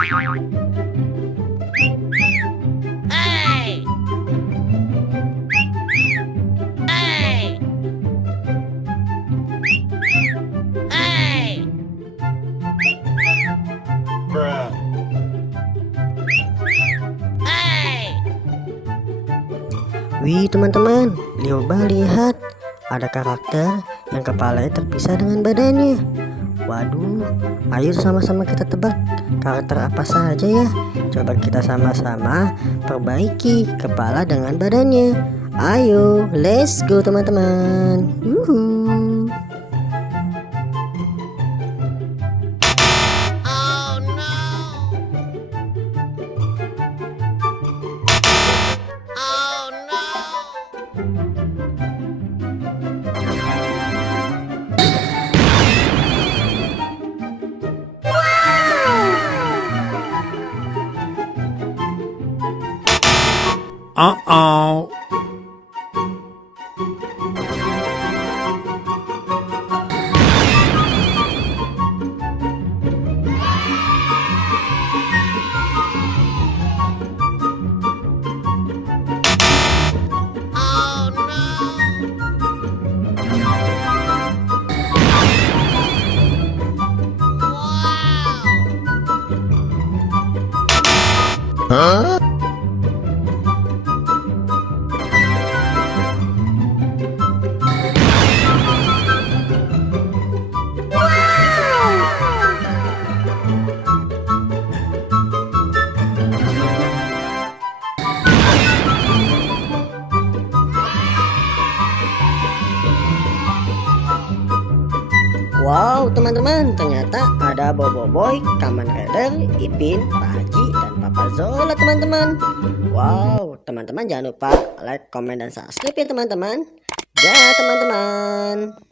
Hey! Hey! Hey! Bruh. Hey! Wih teman-teman, coba lihat, ada karakter yang kepalanya terpisah dengan badannya. Waduh, ayo sama-sama kita tebak karakter apa saja ya. Coba kita sama-sama perbaiki kepala dengan badannya. Ayo, let's go teman-teman. Oh no! Oh no! Uh-oh. Oh no! Wow! Huh? Wow teman-teman, ternyata ada Bobo Boy, Kamen Rider, Ipin, Pak Haji, dan Papa Zola teman-teman. Wow, teman-teman jangan lupa like, komen, dan subscribe ya teman-teman. Dah teman-teman.